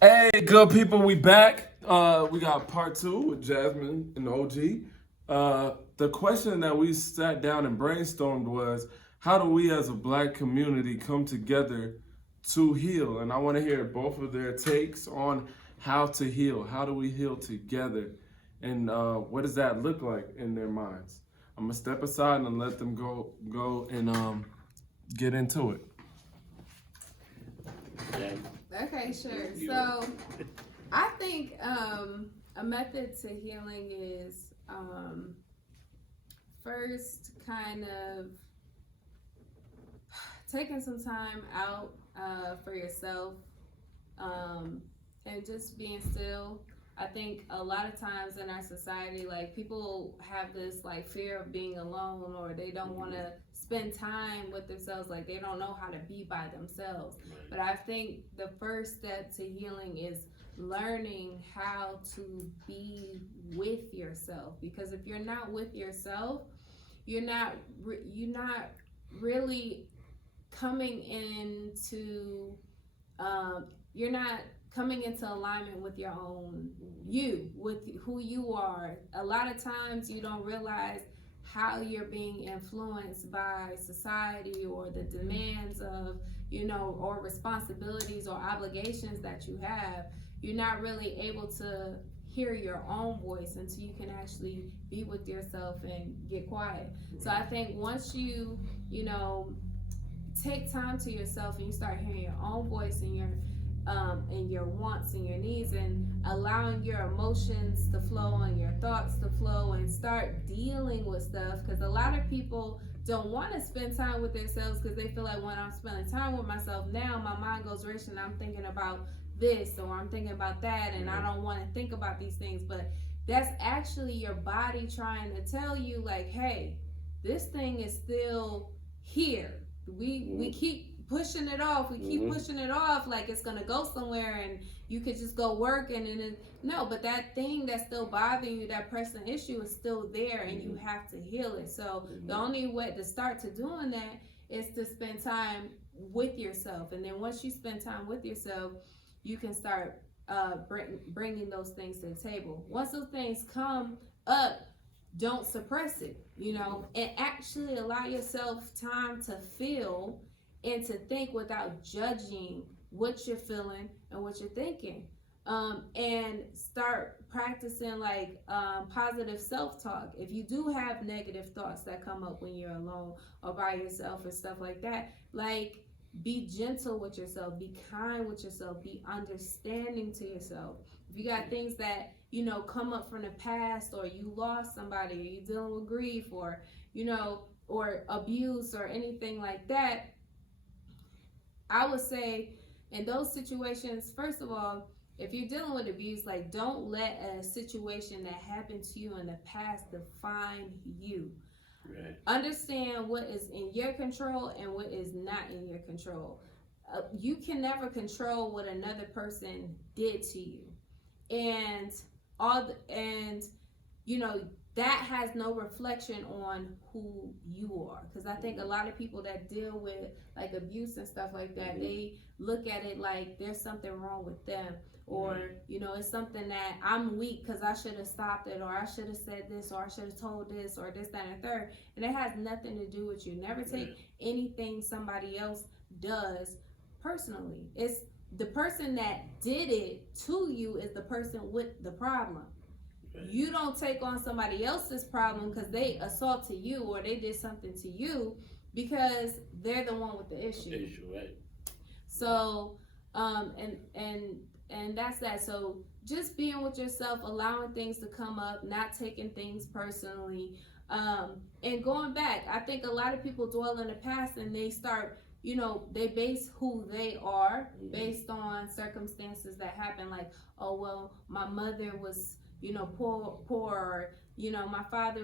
Hey, good people, we back. We got part two with Jasmine and OG. The question that we sat down and brainstormed was, how do we as a black community come together to heal? And I want to hear both of their takes on how to heal. How do we heal together? And what does that look like in their minds? I'm gonna step aside and let them go and get into it. Okay, sure. So I think a method to healing is first kind of taking some time out for yourself and just being still. I think a lot of times in our society, like, people have this like fear of being alone, or they don't want to spend time with themselves, like they don't know how to be by themselves. But I think the first step to healing is learning how to be with yourself, because if you're not with yourself, you're not really coming into you're not coming into alignment with your own with who you are. A lot of times you don't realize how you're being influenced by society or the demands of, or responsibilities or obligations that you have. You're not really able to hear your own voice until you can actually be with yourself and get quiet. So I think once you take time to yourself and you start hearing your own voice and your wants and your needs, and allowing your emotions to flow and your thoughts to flow, and start dealing with stuff, because a lot of people don't want to spend time with themselves because they feel like, when I'm spending time with myself, now my mind goes racing, I'm thinking about this or I'm thinking about that, and I don't want to think about these things. But that's actually your body trying to tell you, like, hey, this thing is still here. We keep pushing it off. We keep pushing it off like it's gonna go somewhere and you could just go work, and then no, but that thing that's still bothering you, that pressing issue, is still there, and you have to heal it. So the only way to start to doing that is to spend time with yourself, and then once you spend time with yourself, you can start bringing those things to the table. Once those things come up, don't suppress it, and actually allow yourself time to feel and to think without judging what you're feeling and what you're thinking. And start practicing positive self-talk. If you do have negative thoughts that come up when you're alone or by yourself and stuff like that, like, be gentle with yourself, be kind with yourself, be understanding to yourself. If you got things that come up from the past, or you lost somebody, or you're dealing with grief, or or abuse or anything like that, I would say in those situations, first of all, if you're dealing with abuse, like, don't let a situation that happened to you in the past define you. Right. Understand what is in your control and what is not in your control. You can never control what another person did to you, and that has no reflection on who you are. Because I think a lot of people that deal with like abuse and stuff like that, they look at it like there's something wrong with them, or it's something that I'm weak because I should have stopped it, or I should have said this, or I should have told this, or this, that, and the third. And it has nothing to do with you. Never take anything somebody else does personally. It's the person that did it to you is the person with the problem. You don't take on somebody else's problem because they assaulted you or they did something to you, because they're the one with the issue. Right. So, and that's that. So just being with yourself, allowing things to come up, not taking things personally, and going back. I think a lot of people dwell in the past and they start, they base who they are based on circumstances that happen. Like, oh, well, my mother was poor, or my father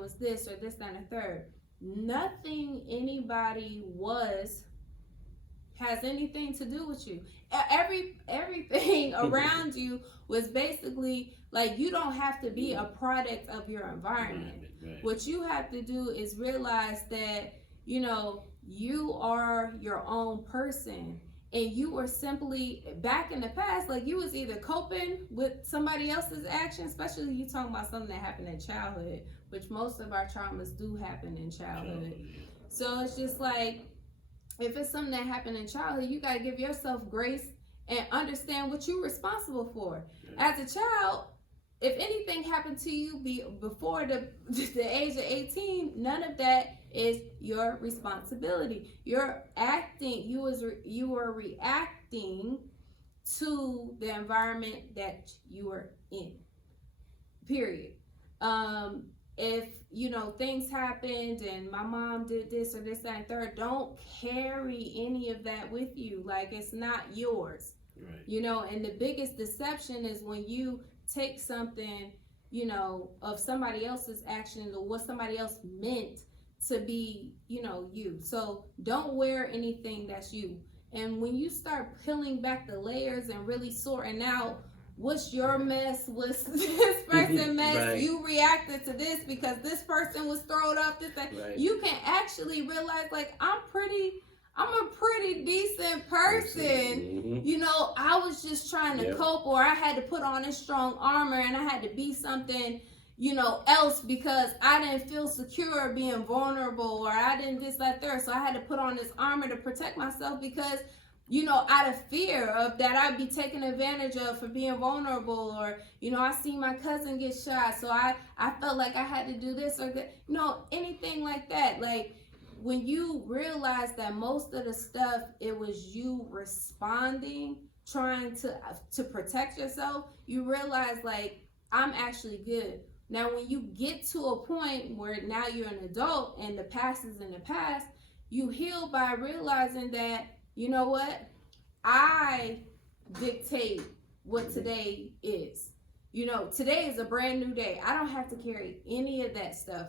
was this, or this, that, and the third. Nothing anybody has anything to do with you. Everything around you was basically like, you don't have to be a product of your environment. Right. What you have to do is realize that you are your own person, and you were simply back in the past, like you was either coping with somebody else's action, especially you talking about something that happened in childhood, which most of our traumas do happen in childhood. So it's just like, if it's something that happened in childhood, you got to give yourself grace and understand what you're responsible for. As a child, if anything happened to you before the age of 18, none of that is your responsibility. You're acting, you were reacting to the environment that you were in. Period. If things happened and my mom did this or this, that, and third, don't carry any of that with you. Like, it's not yours. Right. And the biggest deception is when you take something, of somebody else's action or what somebody else meant to be, you. So don't wear anything that's you. And when you start peeling back the layers and really sorting out what's your mess, what's this person's mess, right. You reacted to this because this person was thrown off this, that. Right. You can actually realize, like, I'm a pretty decent person. Mm-hmm. I was just trying to cope, or I had to put on this strong armor and I had to be something, else because I didn't feel secure being vulnerable, or I didn't this, that, there. So I had to put on this armor to protect myself because, out of fear of that I'd be taken advantage of for being vulnerable, or, I seen my cousin get shot, so I felt like I had to do this or that, anything like that. Like, when you realize that most of the stuff, it was you responding, trying to protect yourself, you realize, like, I'm actually good. Now, when you get to a point where now you're an adult and the past is in the past, you heal by realizing that, you know what? I dictate what today is. Today is a brand new day. I don't have to carry any of that stuff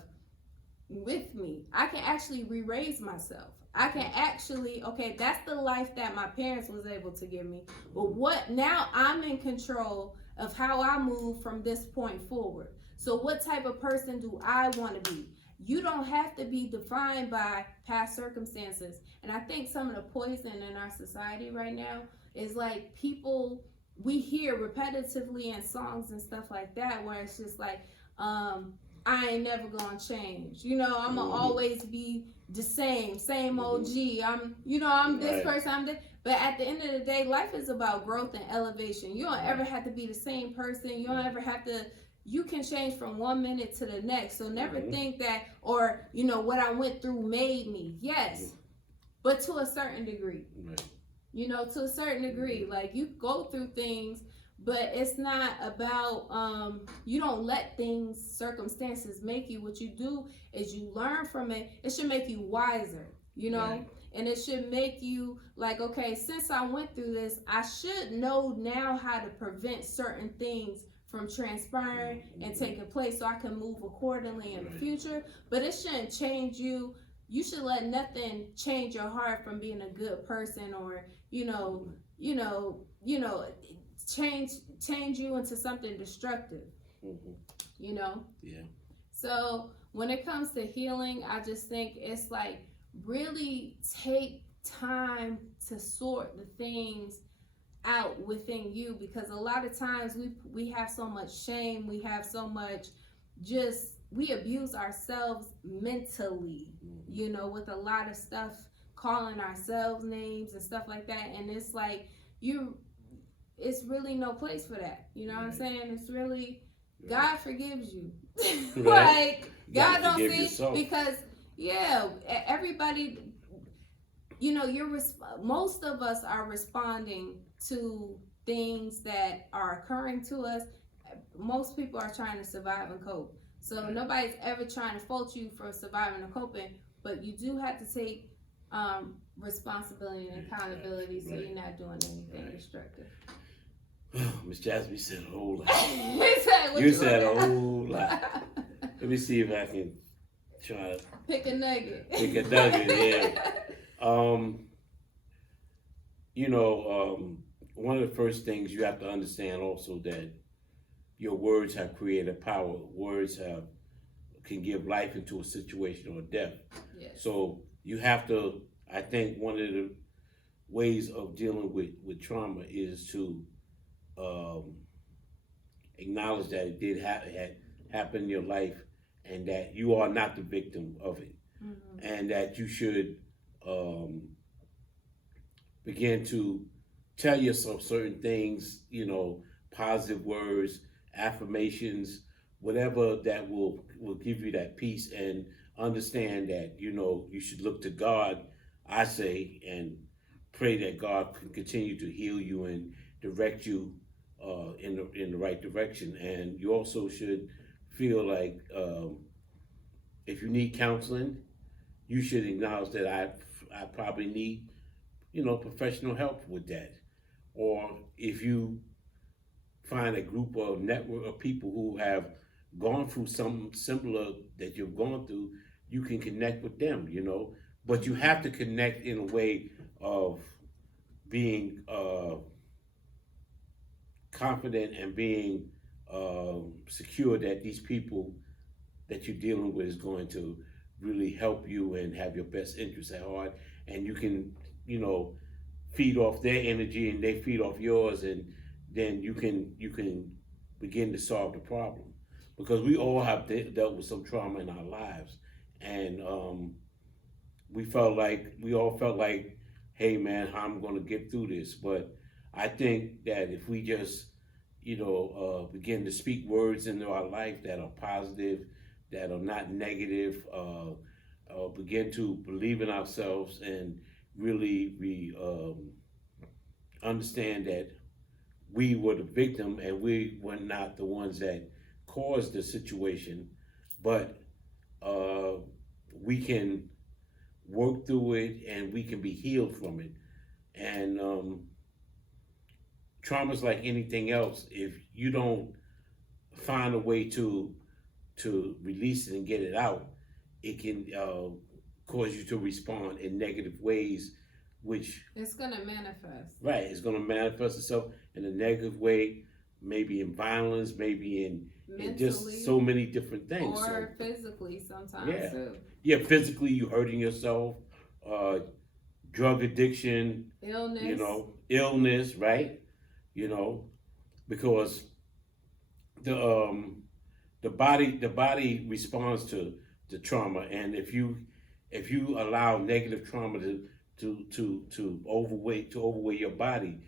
with me. I can actually re-raise myself. I can actually, okay, that's the life that my parents was able to give me. But now I'm in control of how I move from this point forward. So what type of person do I want to be? You don't have to be defined by past circumstances. And I think some of the poison in our society right now is like we hear repetitively in songs and stuff like that, where it's just like, I ain't never gonna change. I'm gonna always be the same OG. I'm this person, I'm this. But at the end of the day, life is about growth and elevation. You don't ever have to be the same person. You don't ever have to. You can change from 1 minute to the next. So never think that, or, what I went through made me. Yes, but to a certain degree. Right. To a certain degree. Like, you go through things, but it's not about, you don't let circumstances make you. What you do is you learn from it. It should make you wiser, Right. And it should make you like, okay, since I went through this, I should know now how to prevent certain things from transpiring and taking place, so I can move accordingly in the future. But it shouldn't change you. You should let nothing change your heart from being a good person, or change you into something destructive. Yeah. So when it comes to healing, I just think it's like, really take time to sort the things out within you, because a lot of times we have so much shame, we have so much, we abuse ourselves mentally, with a lot of stuff, calling ourselves names and stuff like that. And it's like, it's really no place for that. You know what I'm saying? It's really, God forgives you. Like, God don't see yourself. Because everybody, most of us are responding to things that are occurring to us. Most people are trying to survive and cope. So nobody's ever trying to fault you for surviving and coping, but you do have to take responsibility and accountability, so you're not doing anything destructive. Miss Jasmine said a whole lot. You said a whole lot. Let me see if I can try to pick a nugget. One of the first things you have to understand also that your words have creative power. Words can give life into a situation or death. Yes. So you have to, I think one ways of dealing with trauma is to um, acknowledge that it did had happen in your life, and that you are not the victim of it, and that you should um, begin to tell yourself certain things, positive words, affirmations, whatever that will give you that peace, and understand that you should look to God, I say, and pray that God can continue to heal you and direct you in the right direction. And you also should feel like if you need counseling, you should acknowledge that I probably need professional help with that. Or if you find a group of network of people who have gone through something similar that you've gone through, you can connect with them. But you have to connect in a way of being confident and being secure that these people that you're dealing with is going to really help you and have your best interests at heart, and you can, feed off their energy and they feed off yours, and then you can begin to solve the problem, because we all have dealt with some trauma in our lives, and we all felt like, hey man, how I'm going to get through this. But I think that if we just begin to speak words into our life that are positive, that are not negative, begin to believe in ourselves, and really we understand that we were the victim and we were not the ones that caused the situation, but we can work through it and we can be healed from it. And trauma is like anything else. If you don't find a way to release it and get it out, it can cause you to respond in negative ways, which it's gonna manifest. Right, it's gonna manifest itself in a negative way, maybe in violence, maybe in just so many different things. Or physically sometimes too. Yeah, physically you hurting yourself, drug addiction, illness, right? Because the body responds to trauma, and if you allow negative trauma to overweigh your body,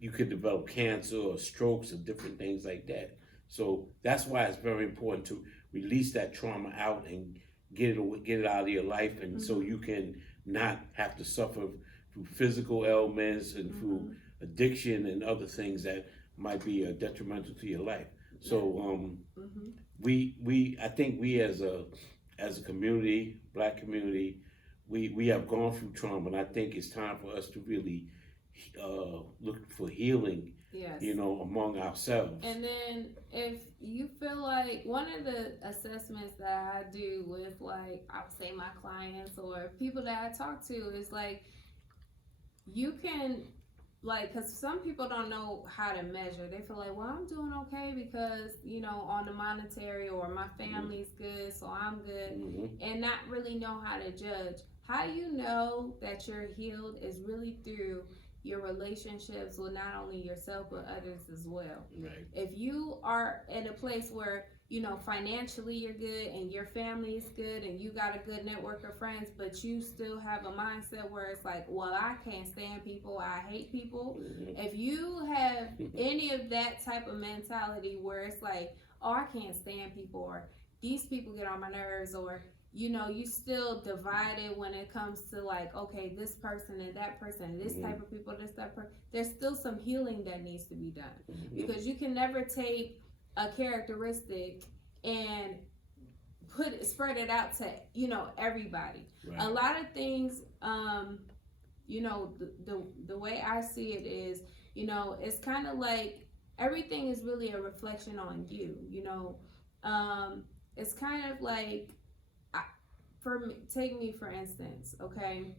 you could develop cancer or strokes or different things like that. So that's why it's very important to release that trauma out and get it out of your life, and so you can not have to suffer through physical ailments and through addiction and other things that might be detrimental to your life. So I think we as a community, Black community, we have gone through trauma, and I think it's time for us to really look for healing, among ourselves. And then if you feel like, one of the assessments that I do with, like, I would say my clients or people that I talk to is like, you can, like, because some people don't know how to measure. They feel like, well, I'm doing okay because, on the monetary, or my family's good, so I'm good, and not really know how to judge. How you know that you're healed is really through your relationships with not only yourself but others as well. Right. If you are at a place where financially you're good and your family is good and you got a good network of friends, but you still have a mindset where it's like, well, I can't stand people, I hate people. If you have any of that type of mentality where it's like, oh, I can't stand people, or these people get on my nerves, or you still divided when it comes to, like, okay, this person and that person, this type of people, this type of, there's still some healing that needs to be done, because you can never take a characteristic and spread it out to everybody. Right. A lot of things, the way I see it is, it's kind of like everything is really a reflection on you. It's kind of like, take me for instance, okay?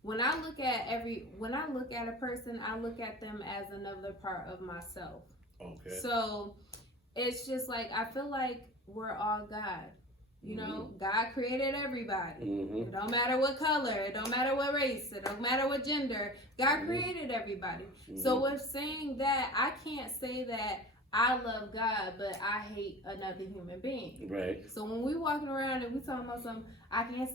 When I look at a person, I look at them as another part of myself. Okay. So it's just like, I feel like we're all God. You know, God created everybody. Mm-hmm. It don't matter what color, it don't matter what race, it don't matter what gender. God Mhm. created everybody. Mhm. So with saying that, I can't say that I love God, but I hate another human being. Right. So when we walking around and we talking about something, I can't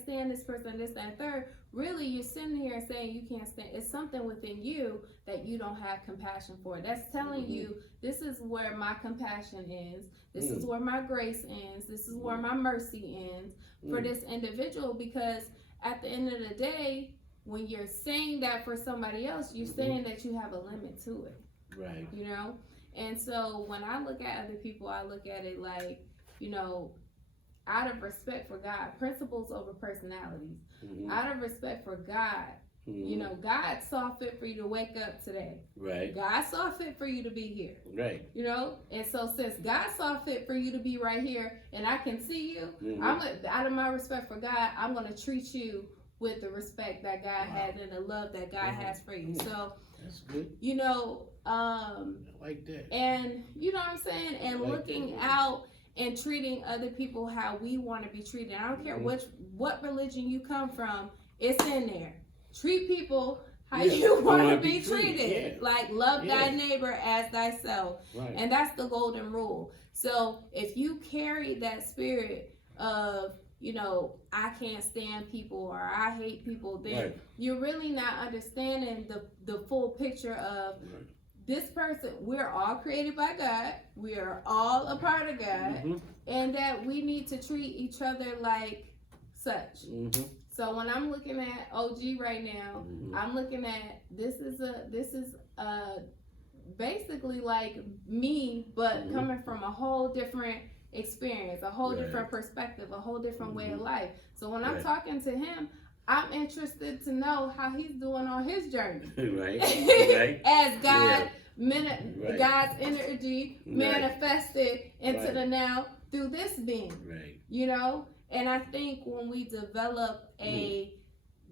stand this person, this, that, and third. Really, you're sitting here saying you can't stand. It's something within you that you don't have compassion for. That's telling Mhm. you this is where my compassion ends. This Mm. is where my grace ends. This is where my mercy ends for this individual. Because at the end of the day, when you're saying that for somebody else, you're saying that you have a limit to it. Right. You know? And so when I look at other people, I look at it like, you know, out of respect for God, principles over personalities. Mhm. Out of respect for God, you know, God saw fit for you to wake up today. Right. God saw fit for you to be here. Right. You know, and so since God saw fit for you to be right here, and I can see you, out of my respect for God, I'm gonna treat you with the respect that God has and the love that God has for you. So that's good. You know, I like that. And you know what I'm saying, and like looking that. out and treating other people how we want to be treated. I don't care what religion you come from, it's in there. Treat people how you want to be treated. Yeah. Like love thy neighbor as thyself. Right. And that's the golden rule. So if you carry that spirit of, you know, I can't stand people or I hate people, then you're really not understanding the full picture of this person. We're all created by God. We are all a part of God, and that we need to treat each other like such. So when I'm looking at OG right now, I'm looking at this is basically like me, but coming from a whole different experience, a whole different perspective, a whole different way of life. So when I'm talking to him, I'm interested to know how he's doing on his journey. Right. As God, God's energy manifested into the now through this being. Right. You know? And I think when we develop a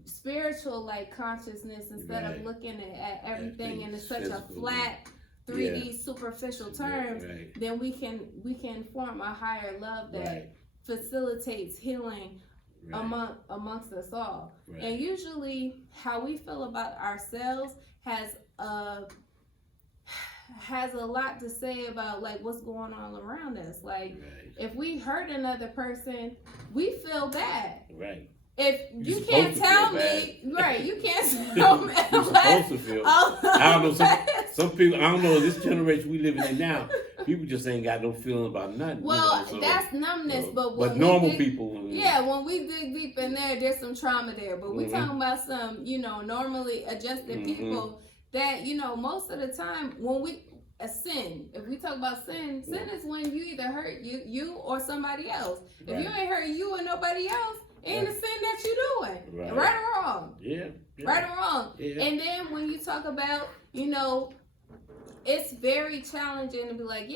spiritual like consciousness instead of looking at everything in such a flat 3D superficial terms, then we can form a higher love that facilitates healing amongst us all. And usually how we feel about ourselves has a lot to say about like what's going on around us. Like if we hurt another person, we feel bad. Right. If you can't tell me, you can't tell me. You're supposed to feel. I don't know. Some people, I don't know. This generation we living in now, people just ain't got no feeling about nothing. Well, you know, so, that's numbness, but normal people. When we dig deep in there's some trauma there. But we talking about some, you know, normally adjusted people that, you know, most of the time when a sin, if we talk about sin is when you either hurt you or somebody else. If you ain't hurt you or nobody else, ain't a sin that you doing. Right or wrong. Yeah. Right or wrong. Yeah. And then when you talk about, you know, it's very challenging to be like,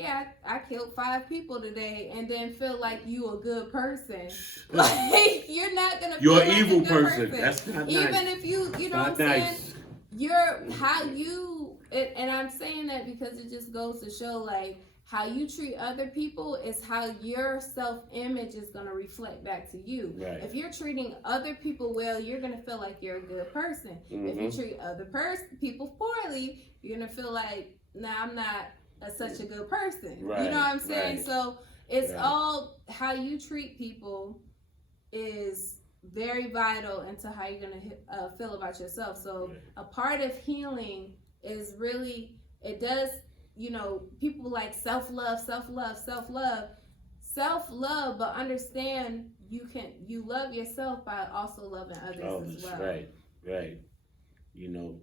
I killed 5 people today, and then feel like you a good person. Like you're not gonna. You're an like evil person. That's not even nice. If you know not what I'm nice. saying. You're how you, and I'm saying that because it just goes to show like how you treat other people is how your self-image is gonna reflect back to you. Right. If you're treating other people well, you're gonna feel like you're a good person. If you treat other people poorly, you're gonna feel like, nah, I'm not such a good person. Right. You know what I'm saying? Right. So it's all how you treat people is very vital into how you're gonna feel about yourself. So a part of healing is really, it does, you know, people like self-love, but understand you love yourself by also loving others as well. Right. You know,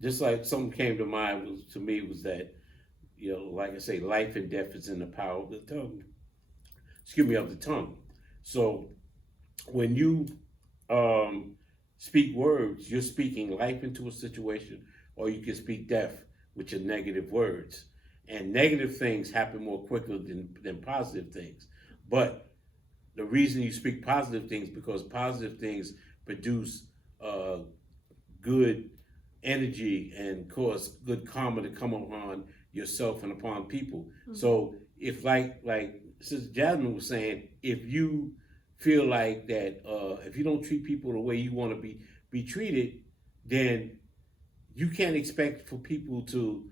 just like something came to mind to me was that, you know, like I say, life and death is in the power of the tongue. Of the tongue. So when you speak words, you're speaking life into a situation, or you can speak death with your negative words. And negative things happen more quickly than positive things. But the reason you speak positive things, because positive things produce good energy and cause good karma to come upon yourself and upon people. So if like since Jasmine was saying, if you feel like that, if you don't treat people the way you want to be treated, then you can't expect for people to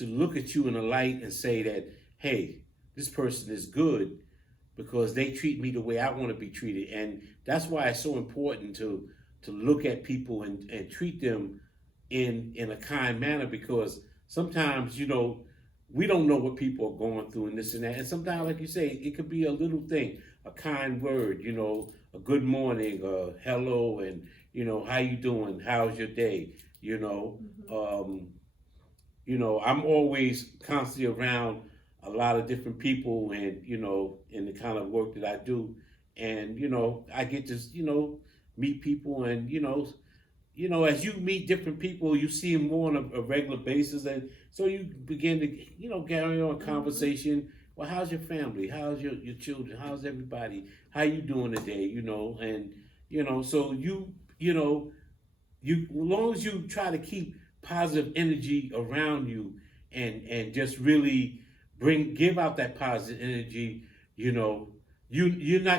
look at you in a light and say that, hey, this person is good because they treat me the way I want to be treated. And that's why it's so important to look at people and treat them in a kind manner, because sometimes, we don't know what people are going through and this and that. And sometimes, like you say, it could be a little thing, a kind word, a good morning, hello, and how you doing? How's your day? I'm always constantly around a lot of different people, and in the kind of work that I do, and I get to meet people, and as you meet different people, you see them more on a regular basis, and so you begin to carry on a conversation. Well, how's your family? How's your children? How's everybody? How you doing today? And so as long as you try to keep positive energy around you, and just really give out that positive energy, you're not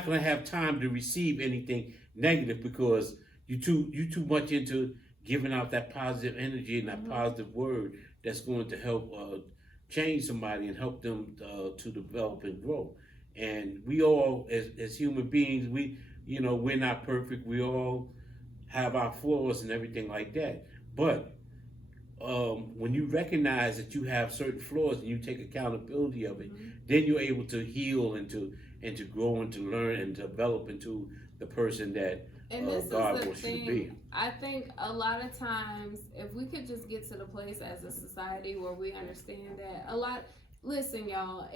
going to have time to receive anything negative, because you too much into giving out that positive energy and that positive word that's going to help change somebody and help them to develop and grow. And we all, as human beings, we're not perfect. We all have our flaws and everything like that. But when you recognize that you have certain flaws and you take accountability of it, then you're able to heal and to grow and to learn and develop into the person that God wants you to be. I think a lot of times, if we could just get to the place as a society where we understand that listen, y'all,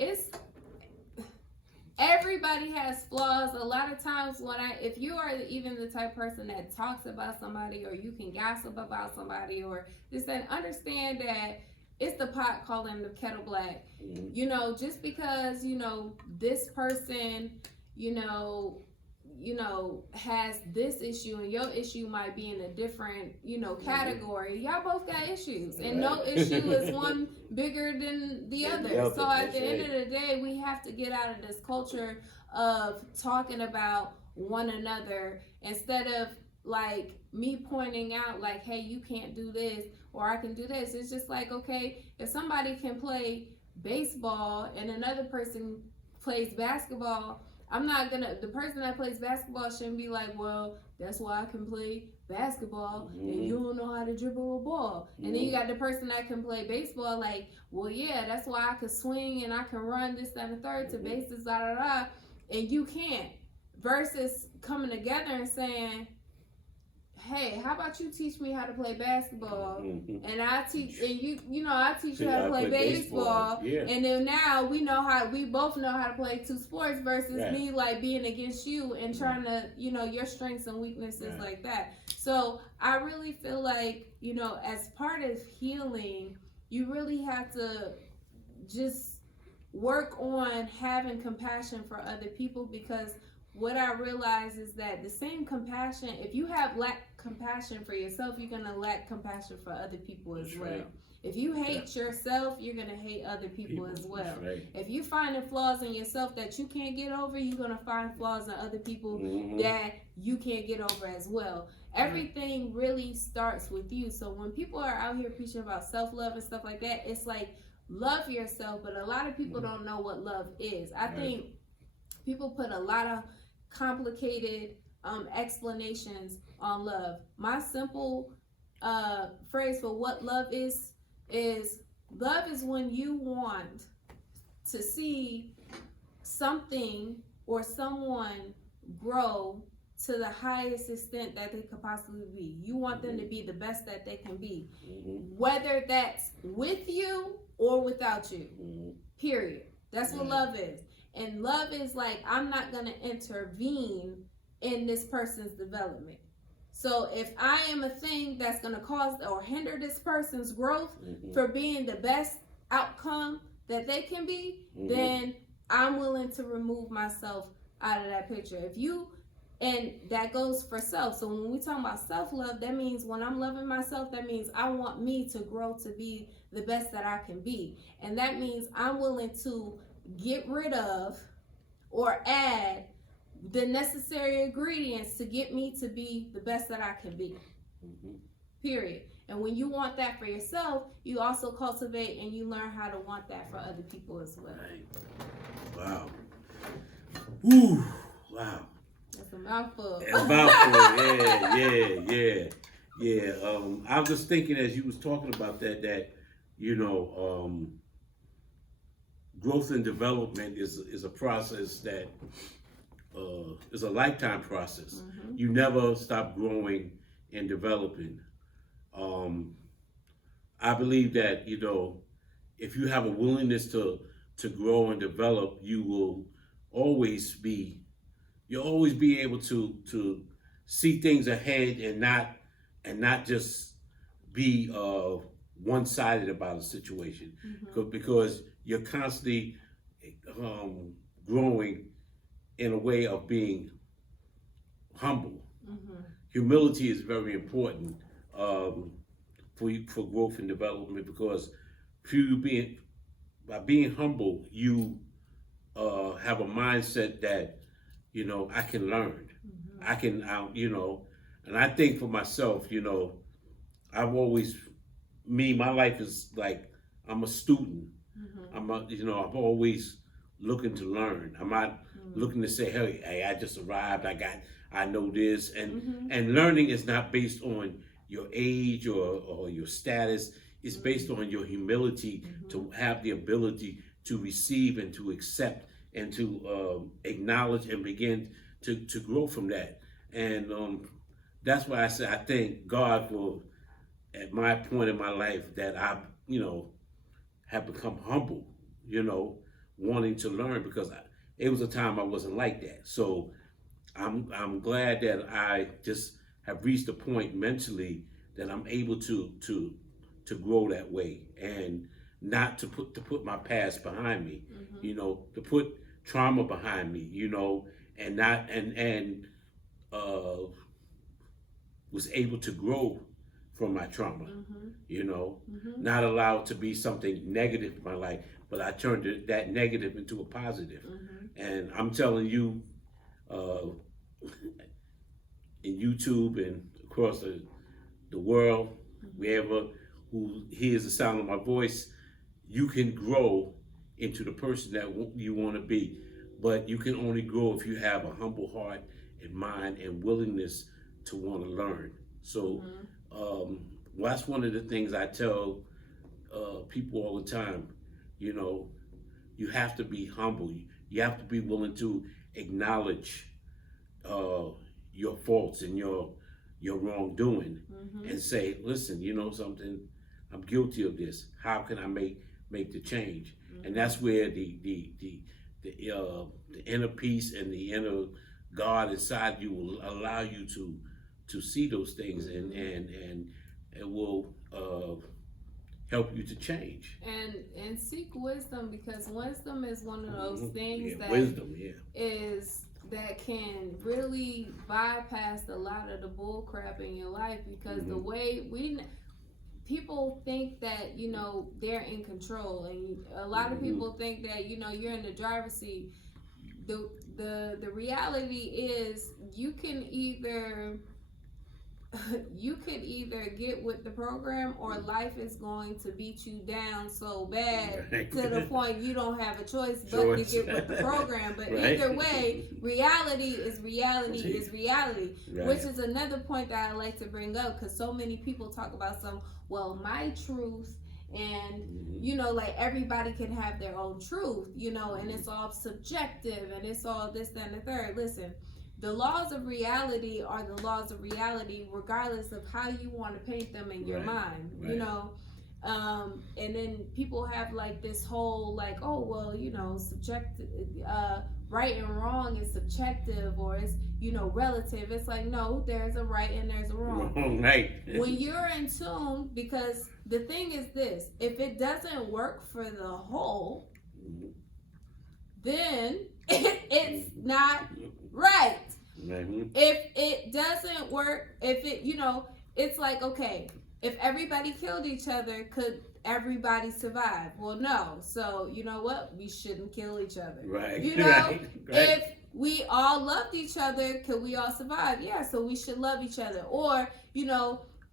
everybody has flaws. A lot of times if you are even the type of person that talks about somebody, or you can gossip about somebody, or just then understand that it's the pot calling the kettle black. Just because, this person, has this issue, and your issue might be in a different, category. Y'all both got issues, and no issue is one bigger than the other. So at the end of the day, we have to get out of this culture of talking about one another, instead of like me pointing out like, hey, you can't do this, or I can do this. It's just like, okay, if somebody can play baseball and another person plays basketball, the person that plays basketball shouldn't be like, well, that's why I can play basketball and you don't know how to dribble a ball. And then you got the person that can play baseball, like, well, yeah, that's why I can swing and I can run this, that, and the third to bases, da, da, da, and you can't. Versus coming together and saying, hey, how about you teach me how to play basketball, and I teach, and I teach you how to play baseball. Yeah. And then now we both know how to play two sports, versus me like being against you and trying to, your strengths and weaknesses like that. So I really feel like, as part of healing, you really have to just work on having compassion for other people, because what I realize is that the same compassion, if you lack compassion for yourself, you're going to lack compassion for other people as well. Right. If you hate yourself, you're going to hate other people as well. Right. If you find flaws in yourself that you can't get over, you're going to find flaws in other people that you can't get over as well. Everything really starts with you. So when people are out here preaching about self-love and stuff like that, it's like, love yourself, but a lot of people don't know what love is. I think people put a lot of complicated explanations on love. My simple phrase for what love is love is when you want to see something or someone grow to the highest extent that they could possibly be. You want them to be the best that they can be, whether that's with you or without you, period. That's what love is. And love is like, I'm not going to intervene in this person's development. So if I am a thing that's going to cause or hinder this person's growth for being the best outcome that they can be, then I'm willing to remove myself out of that picture. And that goes for self. So when we talk about self-love, that means when I'm loving myself, that means I want me to grow to be the best that I can be. And that means I'm willing to get rid of or add the necessary ingredients to get me to be the best that I can be. Period. And when you want that for yourself, you also cultivate and you learn how to want that for other people as well. Wow. Woo. Wow. That's a mouthful. A mouthful. Yeah. I was just thinking as you was talking about that growth and development is a process that is a lifetime process. You never stop growing and developing. I believe that if you have a willingness to grow and develop, you'll always be able to see things ahead and not just be one-sided about a situation, because you're constantly growing in a way of being humble. Humility is very important for growth and development, because by being humble, you have a mindset that I can learn. I can and I think for myself, I've always my life is like I'm a student. I'm always looking to learn. I'm not looking to say, hey, I just arrived. I know this, and learning is not based on your age or your status. It's based on your humility to have the ability to receive and to accept and to acknowledge and begin to grow from that. And that's why I say I thank God for, at my point in my life, that I have become humble, wanting to learn, because it was a time I wasn't like that. So I'm glad that I just have reached a point mentally that I'm able to grow that way, and not to put my past behind me, to put trauma behind me, and not and was able to grow from my trauma, not allow it to be something negative in my life, but I turned that negative into a positive. And I'm telling you, in YouTube and across the world, wherever who hears the sound of my voice, you can grow into the person that you want to be. But you can only grow if you have a humble heart and mind and willingness to want to learn. So that's one of the things I tell people all the time. You have to be humble. You have to be willing to acknowledge your faults and your wrongdoing, and say, listen, something, I'm guilty of this. How can I make the change? And that's where the inner peace and the inner God inside you will allow you to see those things, and it will help you to change. And seek wisdom, because wisdom is one of those things that can really bypass a lot of the bull crap in your life, because the way people think that they're in control, and a lot of people think that you're in the driver's seat. The reality is you can either get with the program, or life is going to beat you down so bad to the point you don't have a choice but to get with the program. But either way, reality is reality, which is another point that I like to bring up, because so many people talk about my truth, and like everybody can have their own truth, and it's all subjective, and it's all this, that, and the third. Listen, the laws of reality are the laws of reality, regardless of how you want to paint them in your mind, and then people have like this whole subjective, right and wrong is subjective, or it's relative. It's like, no, there's a right and there's a wrong. Right. When you're in tune, because the thing is this: if it doesn't work for the whole, then it's not right. If it doesn't work, if it it's like, okay, if everybody killed each other, could everybody survive? Well, no. So you know what? We shouldn't kill each other. Right. You know, Right. if we all loved each other, could we all survive? Yeah. So we should love each other. Or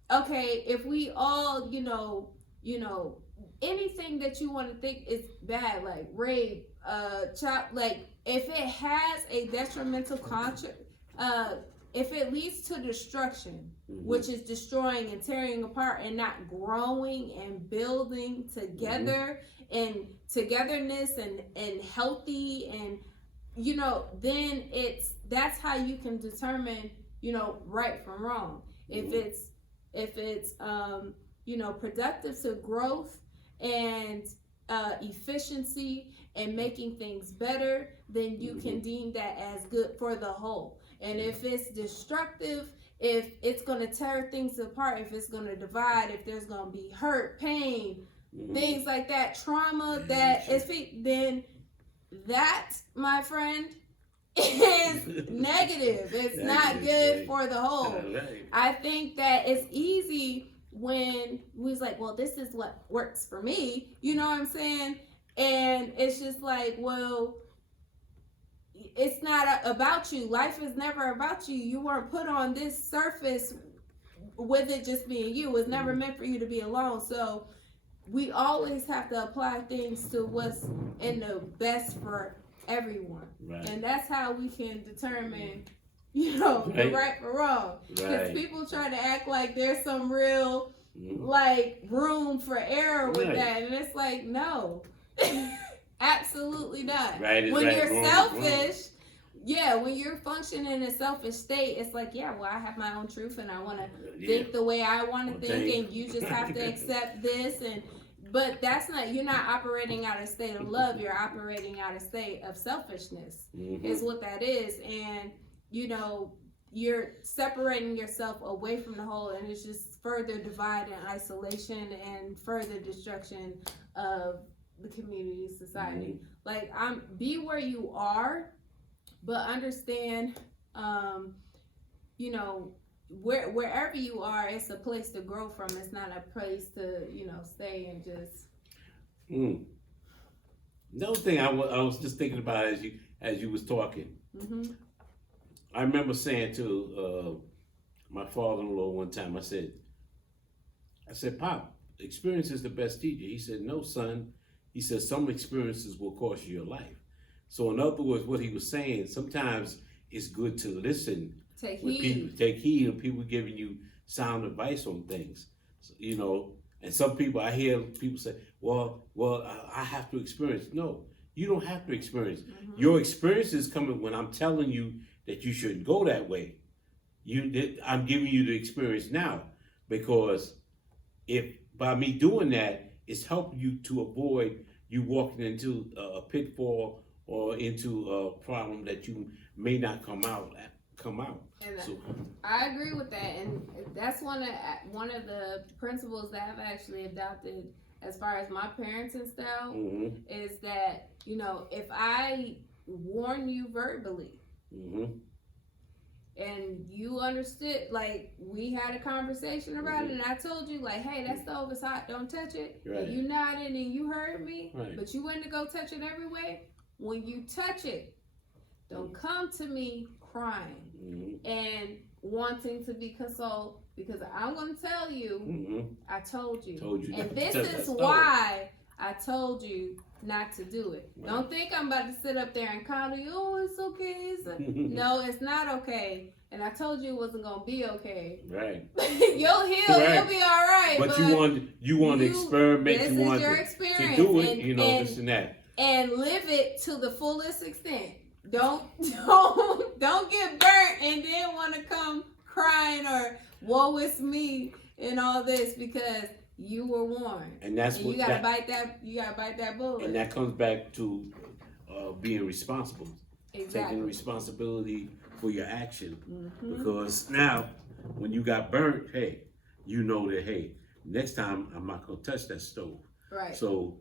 okay, if we all, anything that you want to think is bad, like rape, like if it has a detrimental if it leads to destruction, which is destroying and tearing apart and not growing and building together and togetherness and healthy and then that's how you can determine right from wrong. If it's productive to growth and efficiency and making things better, then you can deem that as good for the whole. And if it's destructive, if it's going to tear things apart, if it's going to divide, if there's going to be hurt, pain, things like that, trauma, then that, my friend, is negative. It's not good for the whole. I think that it's easy when we was like, well, this is what works for me. You know what I'm saying? And it's just like, well, it's not about you. Life is never about you. You weren't put on this surface with it just being you. It's never meant for you to be alone. So we always have to apply things to what's in the best for everyone. Right. And that's how we can determine, the right for wrong. Because people try to act like there's some real, like, room for error with that. And it's like, no. Absolutely not. Right, when you're wrong, selfish, when you're functioning in a selfish state, it's like, I have my own truth and I want to think the way I want to think, and you just have to accept this. But that's not, you're not operating out of a state of love. You're operating out of a state of selfishness is what that is. And, you're separating yourself away from the whole, and it's just further divide and isolation and further destruction of the community, society. Like, be where you are, but understand, wherever you are, it's a place to grow from. It's not a place to, stay and just. Another thing I was just thinking about as you was talking. I remember saying to my father-in-law one time, I said, Pop, experience is the best teacher. He said, no, son. He said, some experiences will cost you your life. So in other words, what he was saying, sometimes it's good to listen. Take heed. Take heed of people giving you sound advice on things, and some people, I hear people say, well, I have to experience. No, you don't have to experience. Your experience is coming when I'm telling you that you shouldn't go that way. I'm giving you the experience now, because if by me doing that, it's helping you to avoid you walking into a pitfall or into a problem that you may not come out. And I agree with that, and that's one of the principles that I've actually adopted as far as my parenting style is that if I warn you verbally and you understood, like we had a conversation about it, and I told you like, hey, that stove is hot, don't touch it. And you nodded and you heard me, but you went to go touch it anyway. When you touch it, don't come to me crying and wanting to be consoled, because I'm going to tell you, I told you. And this is why I told you not to do it. Don't think I'm about to sit up there and coddle you. Oh, it's okay. No, it's not okay. And I told you it wasn't going to be okay. Right. You'll heal. You'll be all right. But you want to experiment. You want to do it. This and that. And live it to the fullest extent. Don't get burnt and then want to come crying or woe is me and all this, because you were warned. And that's what you gotta bite that bullet. And that comes back to being responsible. Exactly. Taking responsibility for your action. Because now when you got burnt, hey, you know that, hey, next time I'm not gonna touch that stove. Right. So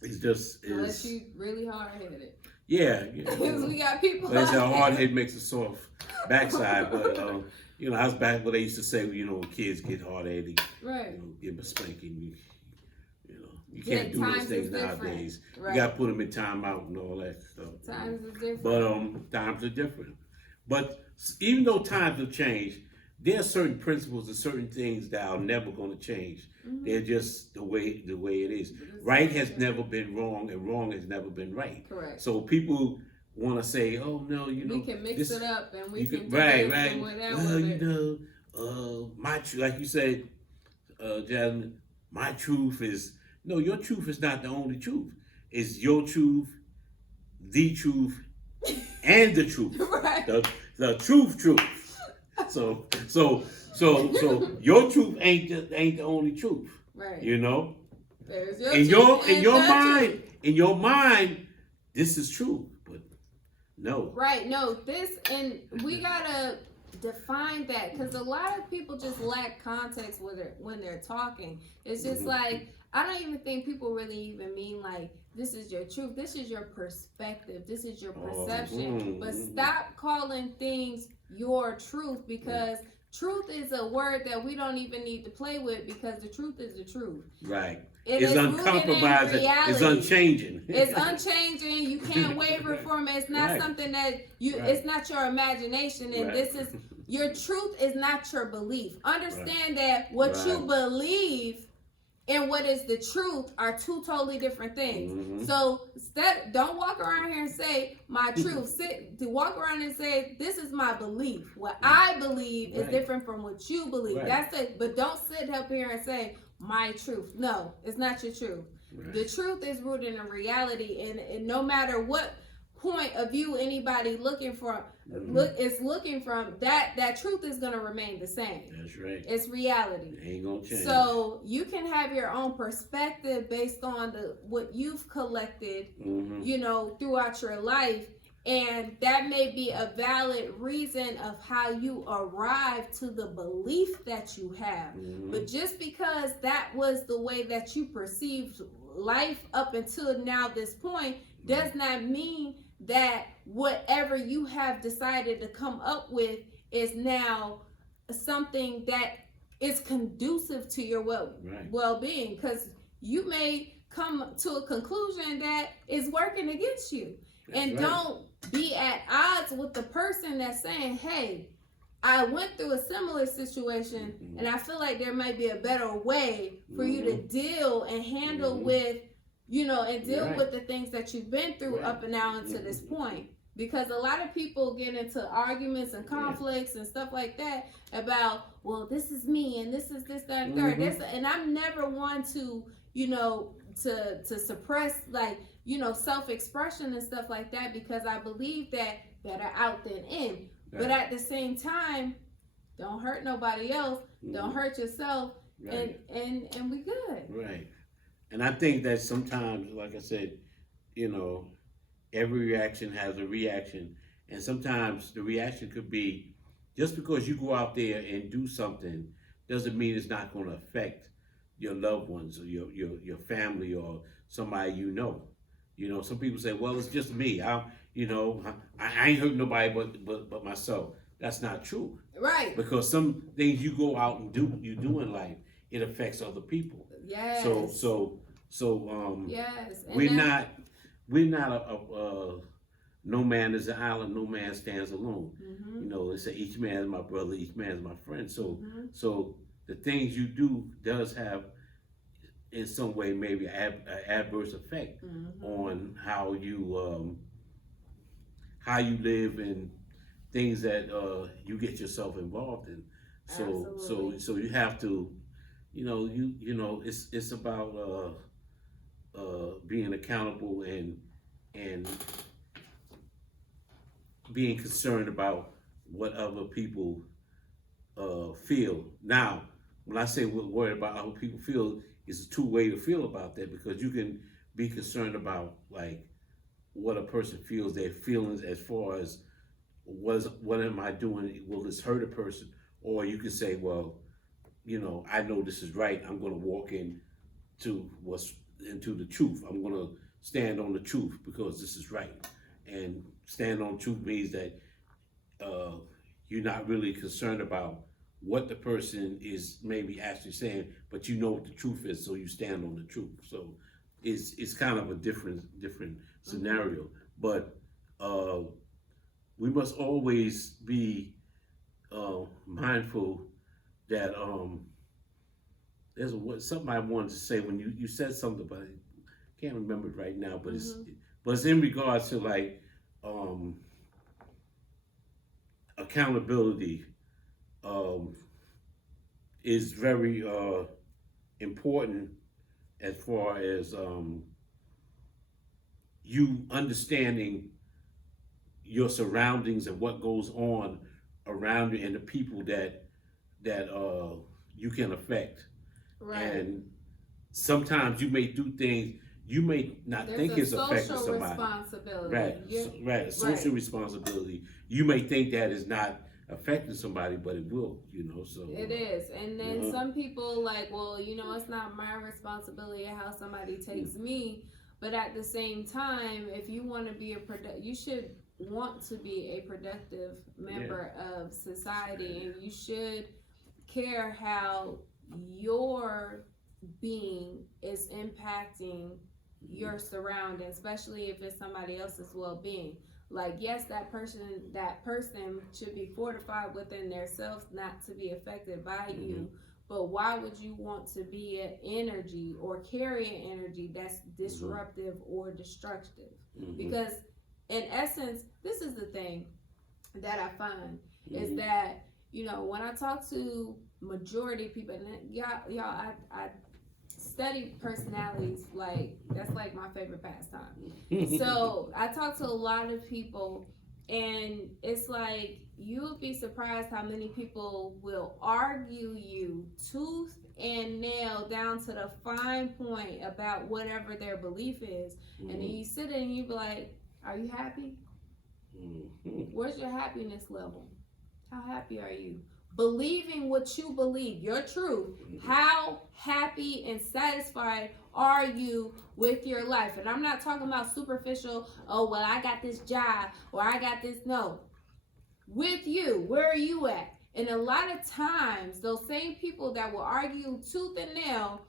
it's just unless you really hard headed. Yeah, because we got people. They say a hard head makes a soft backside, but You know, I was back when they used to say, you know, when kids get hard-headed, Right. you know, give them a spanking. You know, you Yeah, can't do those times things is different. nowadays. Right. You got to put them in timeout and all that stuff. Times is different. But times are different. But even though times have changed, there are certain principles and certain things that are never going to change. Mhm. They're just the way it is. Right has never been wrong, and wrong has never been right. Correct. So people want to say, "Oh no, you know, we can mix this, it up and we you can do right, this right. and whatever. Well, you know, my like you said, Jasmine, my truth is no. Your truth is not the only truth. It's your truth, the truth, and the truth. Right. The truth. So your truth ain't the only truth. Right. You know, There's your in truth and your the mind, truth. in your mind, this is true, but no. Right. No, this, and we gotta define that, because a lot of people just lack context when they're talking. It's just like, I don't even think people really even mean like, this is your truth, this is your perspective, this is your perception. But stop calling things your truth, because truth is a word that we don't even need to play with, because the truth is the truth. Right. It It's is uncompromising. rooted in reality. It's unchanging. It's unchanging. You can't waver from it. It's not Right. something that you. Right. It's not your imagination, and Right. this is your truth. Is not your belief. Understand that what you Right. believe and what is the truth are two totally different things. Mhm. So don't walk around here and say my truth. Walk around and say, this is my belief. What I believe is Right. different from what you believe. Right. That's it. But don't sit up here and say my truth. No, it's not your truth. Right. The truth is rooted in reality, and no matter what point of view anybody looking from looking from, that truth is going to remain the same. That's right. It's reality. It ain't gonna change. So you can have your own perspective based on what you've collected, you know, throughout your life, and that may be a valid reason of how you arrive to the belief that you have. But just because that was the way that you perceived life up until now, this point, does not mean that whatever you have decided to come up with is now something that is conducive to your well-being, because you may come to a conclusion that is working against you. That's and right. Don't be at odds with the person that's saying, hey, I went through a similar situation and I feel like there might be a better way for you to deal and handle with, you know, and deal with the things that you've been through up and now until this point. Because a lot of people get into arguments and conflicts and stuff like that about, well, this is me and this is this, that, and third. And I'm never one to, you know, to suppress, like, you know, self-expression and stuff like that, because I believe that better out than in. Right. But at the same time, don't hurt nobody else, don't hurt yourself, and we good. Right. And I think that sometimes, like I said, you know, every reaction has a reaction, and sometimes the reaction could be, just because you go out there and do something doesn't mean it's not going to affect your loved ones or your family or somebody you know. You know, some people say, well, it's just me. I ain't hurt nobody but myself. That's not true. Right. Because some things you go out and do in life, it affects other people. Yes. So yes. And we're not a no man is an island, no man stands alone. You know, it's each man is my brother, each man is my friend. So the things you do does have, in some way, maybe an adverse effect on how you live and things that you get yourself involved in. So you have to, you know, it's about being accountable and being concerned about what other people feel. Now, when I say we're worried about how people feel, it's a two-way to feel about that, because you can be concerned about, like, what a person feels, their feelings as far as what am I doing? Will this hurt a person? Or you can say, well, you know, I know this is right. I'm going to walk into the truth. I'm going to stand on the truth because this is right. And stand on truth means that you're not really concerned about what the person is maybe actually saying, but you know what the truth is, so you stand on the truth. So it's kind of a different scenario. But we must always be mindful that there's something I wanted to say when you said something, but I can't remember it right now. But it's in regards to like accountability is very important as far as you understanding your surroundings and what goes on around you and the people that you can affect. Right. And sometimes you may do things you may not think is affecting somebody. Responsibility. Right. Social responsibility. You may think that is not affecting somebody, but it will, so. It is. And then some people like, well, it's not my responsibility how somebody takes me. But at the same time, if you want to be you should want to be a productive member of society, and you should care how your being is impacting your surroundings, especially if it's somebody else's well-being. Like, yes, that person should be fortified within themselves not to be affected by you. But why would you want to be an energy or carry an energy that's disruptive or destructive? Because in essence, this is the thing that I find is that, when I talk to majority of people, and y'all, I study personalities, like that's like my favorite pastime. So I talk to a lot of people, and it's like you would be surprised how many people will argue you tooth and nail down to the fine point about whatever their belief is. And then you sit there and you be like, are you happy? Where's your happiness level? How happy are you? Believing what you believe, your truth. How happy and satisfied are you with your life? And I'm not talking about superficial, oh, well, I got this job, or I got this. No. With you, where are you at? And a lot of times, those same people that will argue tooth and nail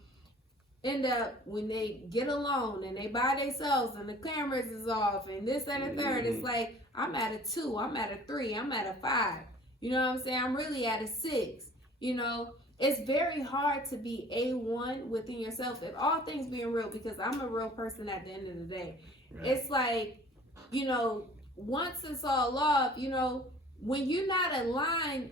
end up, when they get alone and they by themselves and the cameras is off and this and the third, it's like, I'm at a 2, I'm at a 3, I'm at a 5. You know what I'm saying? I'm really at a 6. It's very hard to be A1 within yourself, if all things being real, because I'm a real person at the end of the day. Right. It's like, once it's all off, when you're not aligned,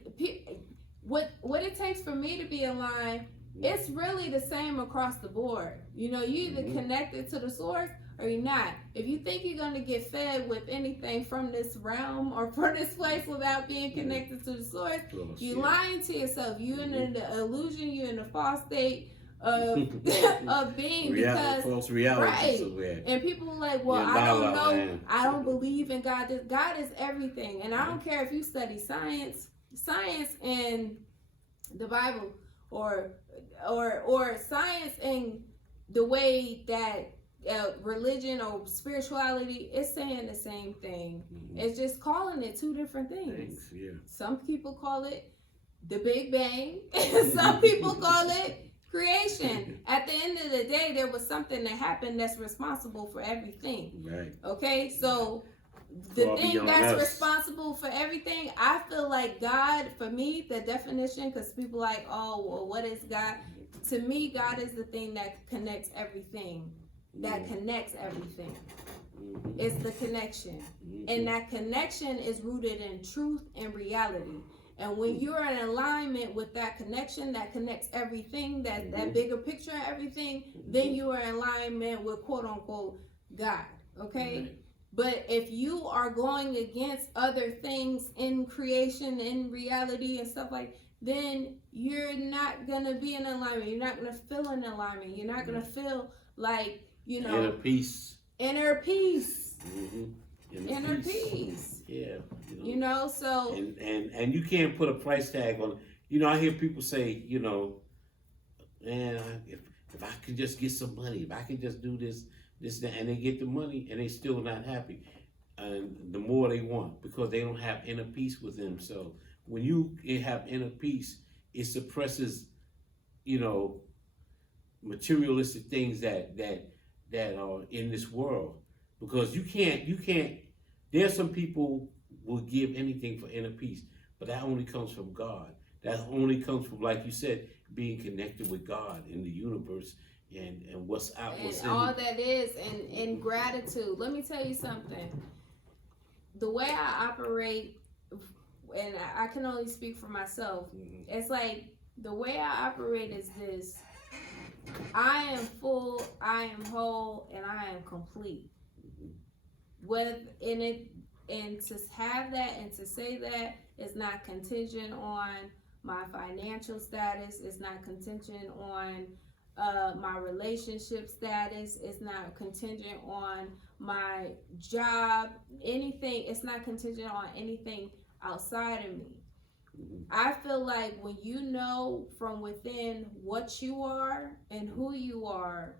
what it takes for me to be aligned, it's really the same across the board. You either connected to the source or you're not. If you think you're going to get fed with anything from this realm or from this place without being connected to the source, you're lying to yourself. You're in the illusion, you're in the false state of being, because false reality. Right. And people are like, well, I don't know. I don't believe in God. God is everything. And I don't care if you study science and the Bible, or science and the way that religion or spirituality is saying the same thing. It's just calling it two different things. Some people call it the Big Bang. Some people call it creation. At the end of the day, there was something that happened that's responsible for everything. Right. Okay, so the thing that's responsible for everything, I feel like God, for me, the definition, because people like, oh, well, what is God? To me, God is the thing that connects everything. It's the connection. And that connection is rooted in truth and reality. And when you're in alignment with that connection that connects everything, that bigger picture of everything, then you are in alignment with quote unquote God. Okay? Right. But if you are going against other things in creation, in reality and stuff like, then you're not gonna be in alignment. You're not gonna feel in alignment. You're not gonna feel like, inner peace. Inner peace. Inner peace. Yeah. So and you can't put a price tag on it. I hear people say, man, if I could just get some money, if I could just do this, that, and they get the money and they still not happy. And the more they want, because they don't have inner peace with themselves. when you have inner peace, it suppresses, you know, materialistic things that are in this world, because you can't. There's some people will give anything for inner peace, but that only comes from God. That only comes from, like you said, being connected with God in the universe and what's out, And what's in all that is, and gratitude. Let me tell you something. The way I operate, and I can only speak for myself, it's like the way I operate is this: I am full, I am whole, and I am complete. And to have that and to say that is not contingent on my financial status. It's not contingent on my relationship status. It's not contingent on my job. Anything. It's not contingent on anything outside of me. I feel like when you know from within what you are and who you are,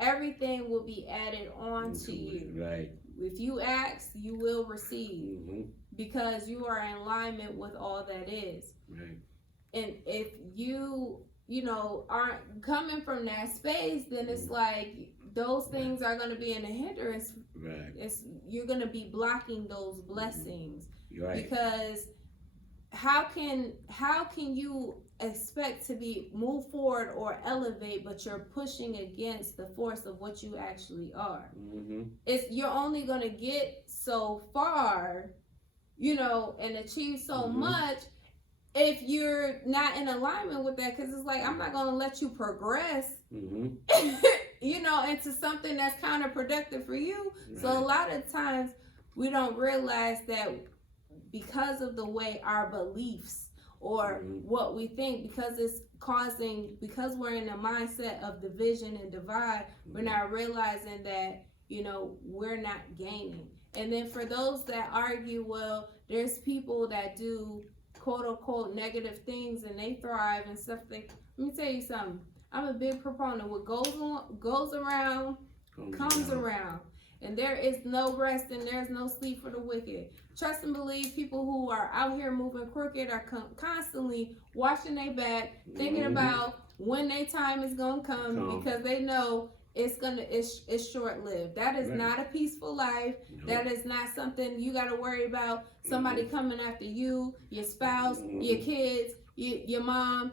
everything will be added on to you. Right. If you ask, you will receive, because you are in alignment with all that is. Right. And if you aren't coming from that space, then it's like those things are going to be in a hindrance. Right. You're going to be blocking those blessings. Right. Because how can you expect to move forward or elevate, but you're pushing against the force of what you actually are? You're only going to get so far, and achieve so much if you're not in alignment with that. Because it's like, I'm not going to let you progress into something that's counterproductive for you. Right. So a lot of times we don't realize that because of the way our beliefs or what we think, because we're in a mindset of division and divide, we're not realizing that, we're not gaining. And then for those that argue, well, there's people that do quote unquote negative things and they thrive and stuff. Let me tell you something. I'm a big proponent. What goes around comes around. And there is no rest and there's no sleep for the wicked. Trust and believe people who are out here moving crooked are constantly watching their back, thinking about when their time is going to come, because they know it's short-lived. That is not a peaceful life. That is not something you got to worry about. Somebody coming after you, your spouse, your kids, your mom,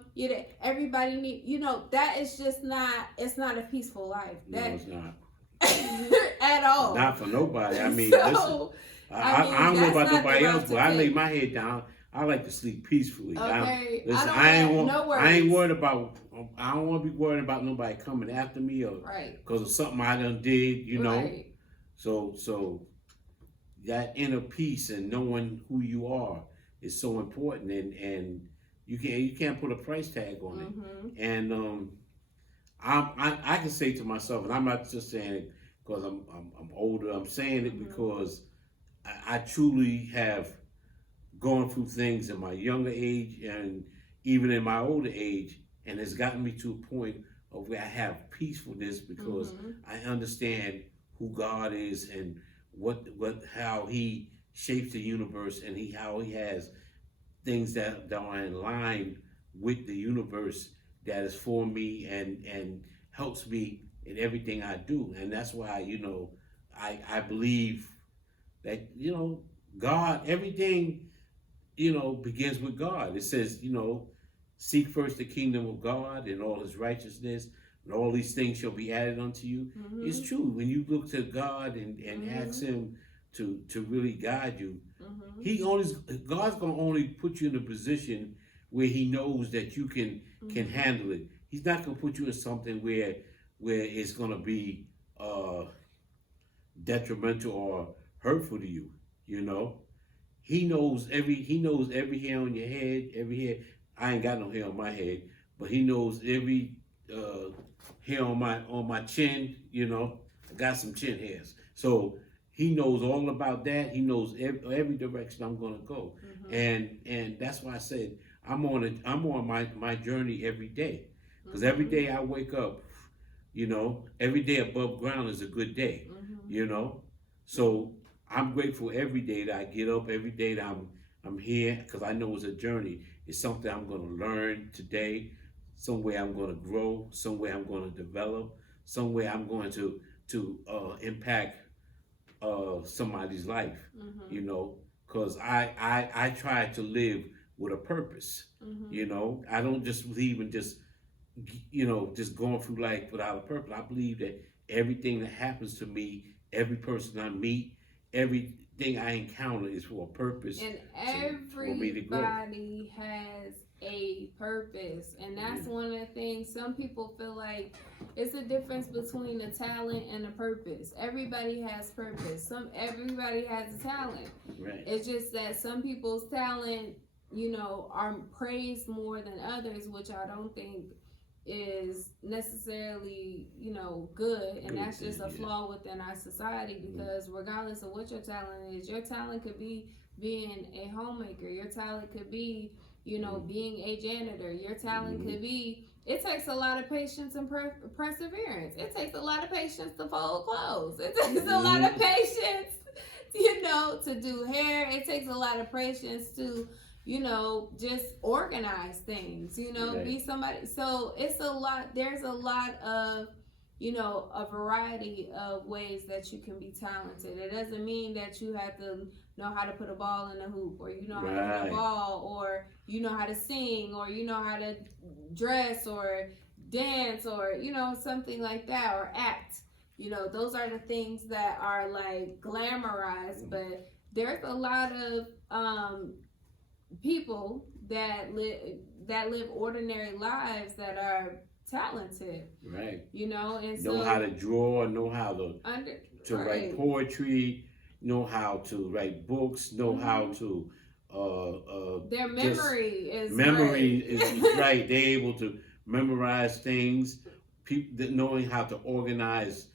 everybody need, that is just not, it's not a peaceful life. No, it's not. At all. Not for nobody. I mean, listen, I don't know about nobody else, but I lay my head down. I like to sleep peacefully. Okay. I ain't worried about. I don't want to be worried about nobody coming after me or because of something I done did. Right. So that inner peace and knowing who you are is so important, and you can't put a price tag on it. And I can say to myself, and I'm not just saying it because I'm older. I'm saying it because I truly have gone through things in my younger age and even in my older age, and it's gotten me to a point of where I have peacefulness because I understand who God is and how He shapes the universe and how He has things that are in line with the universe that is for me and helps me in everything I do. And that's why, I believe that, God, everything, begins with God. It says, seek first the kingdom of God and all His righteousness, and all these things shall be added unto you. It's true. When you look to God and ask Him to really guide you, God's going to only put you in a position where He knows that you can handle it. He's not going to put you in something where it's going to be detrimental or hurtful to you. He knows every hair on your head, every hair. I ain't got no hair on my head, but He knows every hair on my chin. I got some chin hairs, so He knows all about that. He knows every direction I'm going to go, and that's why I said I'm on my journey every day, because every day I wake up, every day above ground is a good day, So I'm grateful every day that I get up, every day that I'm here because I know it's a journey. It's something I'm going to learn today. Somewhere I'm going to grow. Somewhere I'm going to develop. Somewhere I'm going to impact somebody's life. Mm-hmm. You know, because I try to live with a purpose. Mm-hmm. You know, I don't just believe in just just going through life without a purpose. I believe that everything that happens to me, every person I meet, everything I encounter is for a purpose. And for me to grow. everybody has a purpose. And that's one of the things some people feel like it's the difference between a talent and a purpose. Everybody has purpose. Everybody has a talent. Right. It's just that some people's talent, are praised more than others, which I don't think is necessarily good, and that's just a flaw within our society, because regardless of what your talent is, your talent could be being a homemaker, your talent could be being a janitor, your talent could be, it takes a lot of patience and perseverance. It takes a lot of patience to fold clothes. It takes a lot of patience to do hair. It takes a lot of patience to just organize things, Right. be somebody. So it's a lot, there's a lot of, a variety of ways that you can be talented. It doesn't mean that you have to know how to put a ball in a hoop, or how to hit a ball, or how to sing, or how to dress or dance, or something like that, or act. Those are the things that are like glamorized, but there's a lot of people that live ordinary lives that are talented, Right. and so Know how to draw, know how to right. write poetry, know how to write books, know how to their memory is right. They're able to memorize things. People that knowing how to organize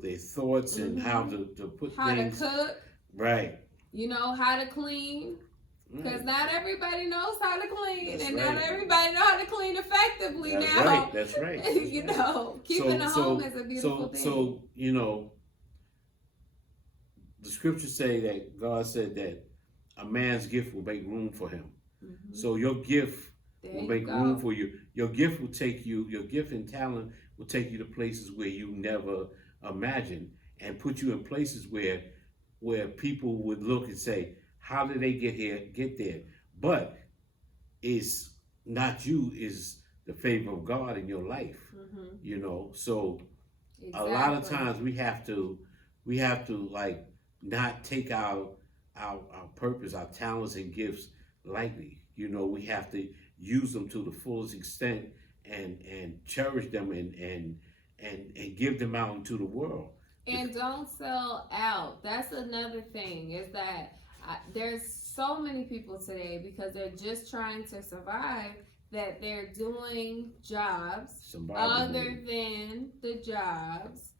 their thoughts and how to put how things. to cook, right. How to clean. Because not everybody knows how to clean, That's and right. not everybody knows how to clean effectively. That's now. right. That's right. That's Keeping a home is a beautiful thing. So the scriptures say that God said that a man's gift will make room for him. Mm-hmm. So your gift will make room for you. Your gift will take you. Your gift and talent will take you to places where you never imagined, and put you in places where people would look and say, how did they get there? But it's not you, is the favor of God in your life. So exactly. A lot of times we have to like not take our purpose, our talents and gifts lightly. We have to use them to the fullest extent and cherish them and give them out into the world. And don't sell out. That's another thing, is that there's so many people today, because they're just trying to survive, that they're doing jobs other than the jobs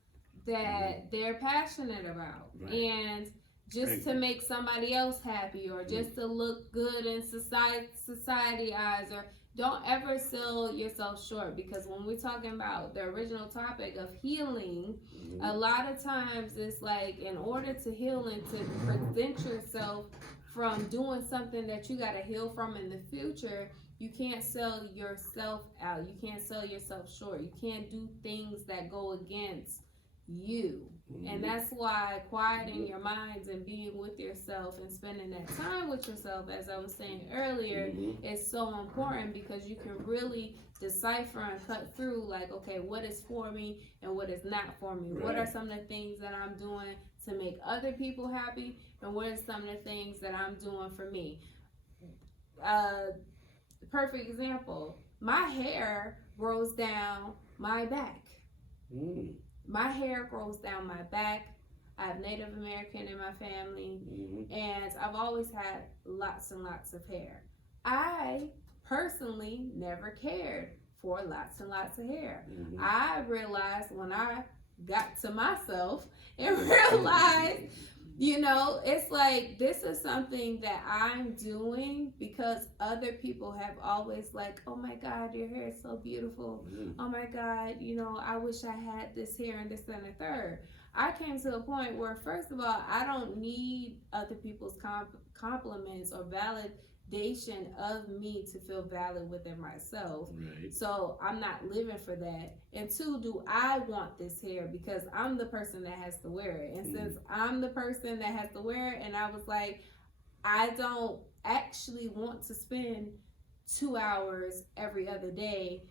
that they're passionate about. Right. And just to make somebody else happy, or just to look good in society eyes, or don't ever sell yourself short. Because when we're talking about the original topic of healing, a lot of times it's like, in order to heal and to present yourself from doing something that you got to heal from in the future, you can't sell yourself out. You can't sell yourself short. You can't do things that go against you. And that's why quieting your minds and being with yourself and spending that time with yourself, as I was saying earlier, is so important, because you can really decipher and cut through, like, okay, what is for me and what is not for me. Right. What are some of the things that I'm doing to make other people happy, and what are some of the things that I'm doing for me? Perfect example, my hair grows down my back. My hair grows down my back. I have Native American in my family, and I've always had lots and lots of hair. I personally never cared for lots and lots of hair. I realized when I got to myself and realized You know, it's like this is something that I'm doing because other people have always like, oh my God, your hair is so beautiful. Oh my God, you know, I wish I had this hair and this and the third. I came to a point where, first of all, I don't need other people's compliments or validation of me to feel valid within myself. Right. So I'm not living for that. And two, do I want this hair? Because I'm the person that has to wear it. And since I'm the person that has to wear it, and I was like, I don't actually want to spend 2 hours every other day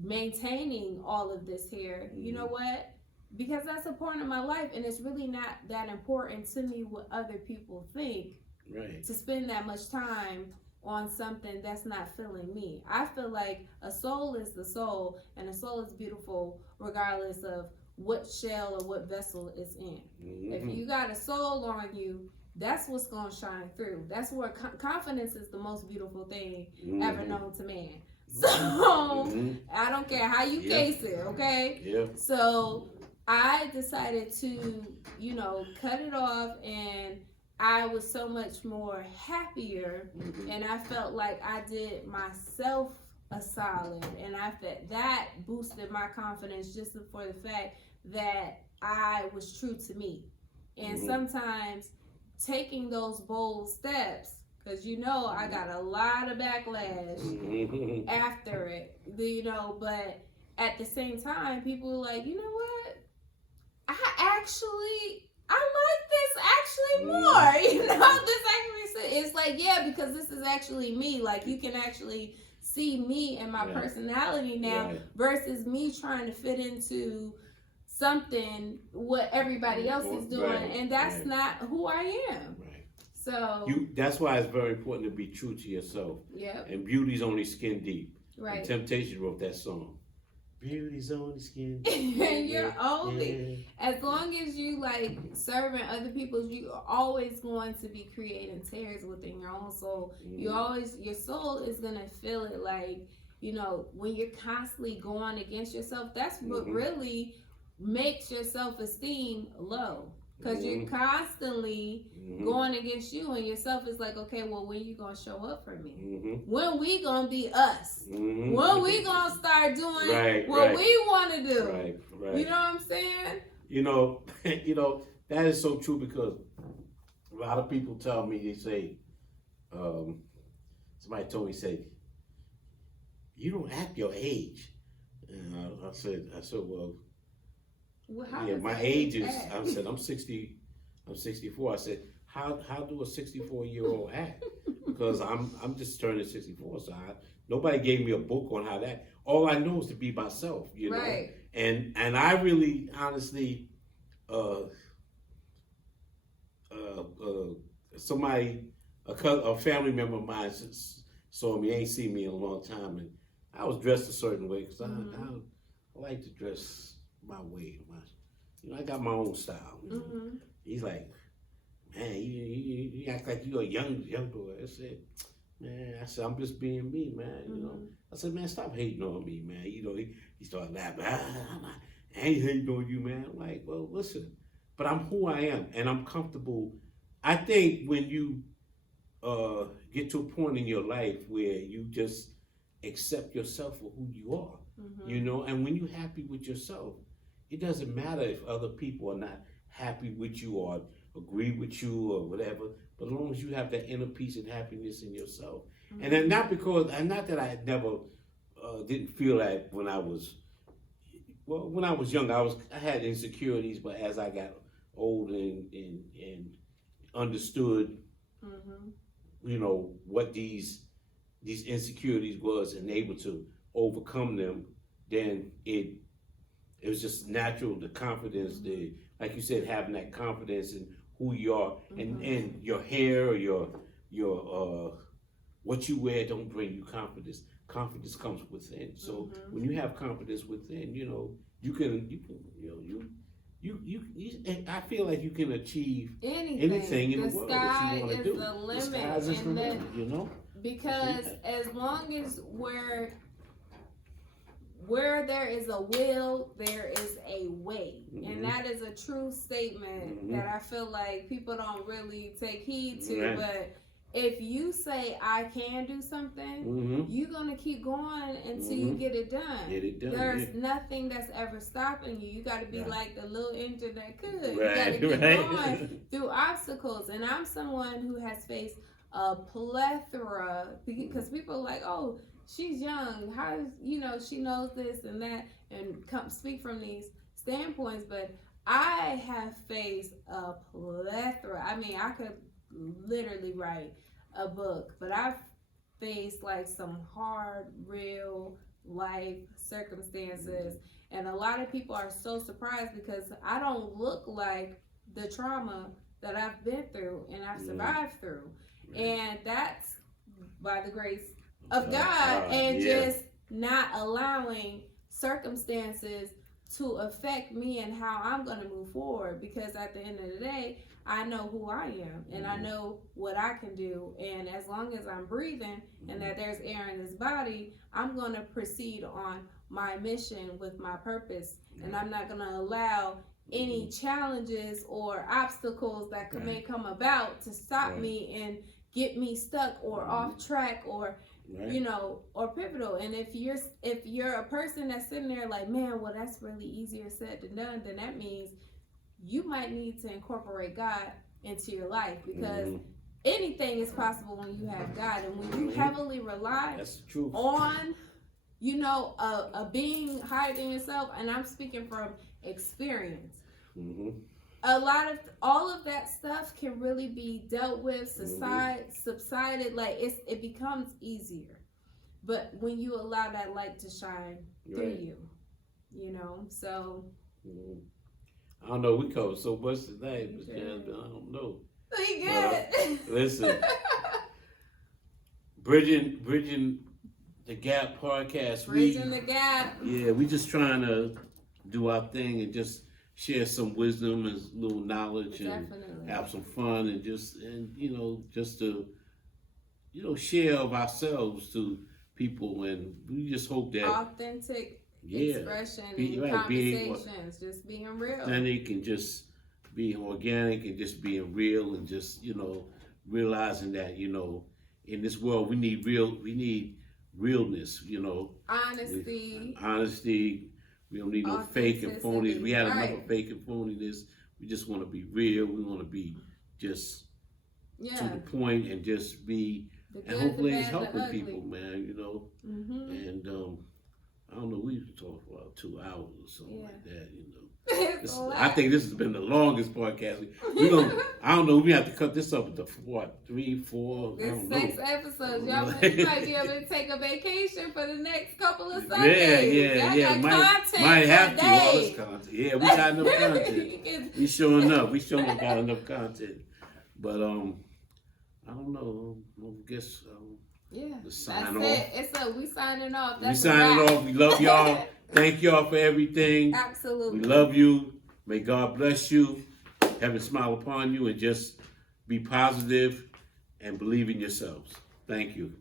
maintaining all of this hair. You know what? Because that's a part of my life, and it's really not that important to me what other people think. Right. To spend that much time on something that's not filling me. I feel like a soul is the soul, and a soul is beautiful regardless of what shell or what vessel it's in. If you got a soul on you, that's what's going to shine through. That's where confidence is the most beautiful thing ever known to man. So I don't care how you case it, okay? Yep. So I decided to, you know, cut it off, and I was so much more happier, and I felt like I did myself a solid, and I felt that boosted my confidence just for the fact that I was true to me. And sometimes taking those bold steps, because you know I got a lot of backlash after it, you know, but at the same time, people were like, you know what? I like this actually more, you know, this actually, it's like, yeah, because this is actually me, like, you can actually see me and my personality now versus me trying to fit into something what everybody else is doing, and that's not who I am. So that's why it's very important to be true to yourself. And beauty's only skin deep. And Temptation wrote that song. Beauty's only skin deep. And you're only, as long as you like serving other people, you are always going to be creating tears within your own soul. You always, your soul is gonna feel it, like, you know, when you're constantly going against yourself, that's what really makes your self-esteem low. Because you're constantly going against you, and yourself is like, okay, well, when you gonna show up for me? When we gonna be us? When we gonna start doing what we want to do? You know what I'm saying? You know, that is so true, because a lot of people tell me, they say, somebody told me, say, you don't act your age. And I said, well, my age is, I said, I'm 64. I said, how do a 64-year-old act? Because I'm just turning 64, so nobody gave me a book on how that. All I know is to be myself, you know. And I really, honestly, somebody, a family member of mine saw me, ain't seen me in a long time, and I was dressed a certain way, because I like to dress my way. You know, I got my own style. He's like, man, you act like you're a young boy. I said, I'm just being me, man. You know, I said, man, stop hating on me, man. You know, he started laughing. I ain't hating on you, man. I'm like, well, listen, but I'm who I am, and I'm comfortable. I think when you get to a point in your life where you just accept yourself for who you are, you know, and when you're happy with yourself, it doesn't matter if other people are not happy with you or agree with you or whatever, but as long as you have that inner peace and happiness in yourself. And then not that I never didn't feel that when I was young, I had insecurities, but as I got older and understood, you know, what these insecurities was, and able to overcome them, then it was just natural, the confidence, like you said, having that confidence in who you are, and your hair or your what you wear don't bring you confidence. Confidence comes within. So when you have confidence within, you know, you can I feel like you can achieve anything in the world that you want to do. The sky is the limit, you know. Because as long as where there is a will, there is a way. Mhm. And that is a true statement Mhm. that I feel like people don't really take heed to. Right. But if you say, I can do something, Mm-hmm. you're going to keep going until you Mhm. get it done. Get it done. There's nothing that's ever stopping you. You got to be Right. like the little engine that could. Right, You got to keep right. going through obstacles. And I'm someone who has faced a plethora, because people are like, oh, she's young. How is, she knows this and that, and come speak from these standpoints. But I have faced a plethora. I mean, I could literally write a book, but I've faced like some hard, real life circumstances. And a lot of people are so surprised because I don't look like the trauma that I've been through and I've survived through. Right. And that's by the grace of God, and just not allowing circumstances to affect me and how I'm going to move forward, because at the end of the day, I know who I am and I know what I can do, and as long as I'm breathing and that there's air in this body, I'm going to proceed on my mission with my purpose, and I'm not going to allow any challenges or obstacles that may come about to stop me and get me stuck or off track or or pivotal. And if you're a person that's sitting there like, man, well, that's really easier said than done, then that means you might need to incorporate God into your life, because anything is possible when you have God. And when you heavily rely on a being higher than yourself, and I'm speaking from experience, all of that stuff can really be dealt with, subsided, like it becomes easier. But when you allow that light to shine through you, so I don't know, we covered so much today, but Jasmine, I don't know. We good. Listen, Bridging the Gap podcast. Bridging the Gap. Yeah, we just trying to do our thing and just share some wisdom and little knowledge and have some fun and just to share of ourselves to people, and we just hope that authentic expression and conversations, just being real. Authentic and just being organic and just being real and just realizing that in this world we need realness. Honesty. We don't need no fake and phony. We had enough of fake and phoniness. We just want to be real. We want to be just to the point and just be, and hopefully it's helping people, man. And I don't know. We talked for about 2 hours or something like that. I think this has been the longest podcast. I don't know. We have to cut this up into 3, 4. It's 6 episodes. Y'all might be able to take a vacation for the next couple of Sundays. Yeah. Might have to. All this content. Yeah, we got enough content. We showing up. We got enough content. But I don't know. I guess sign off. We signing off. We signing off. We love y'all. Thank y'all for everything. Absolutely. We love you. May God bless you. Heaven smile upon you, and just be positive and believe in yourselves. Thank you.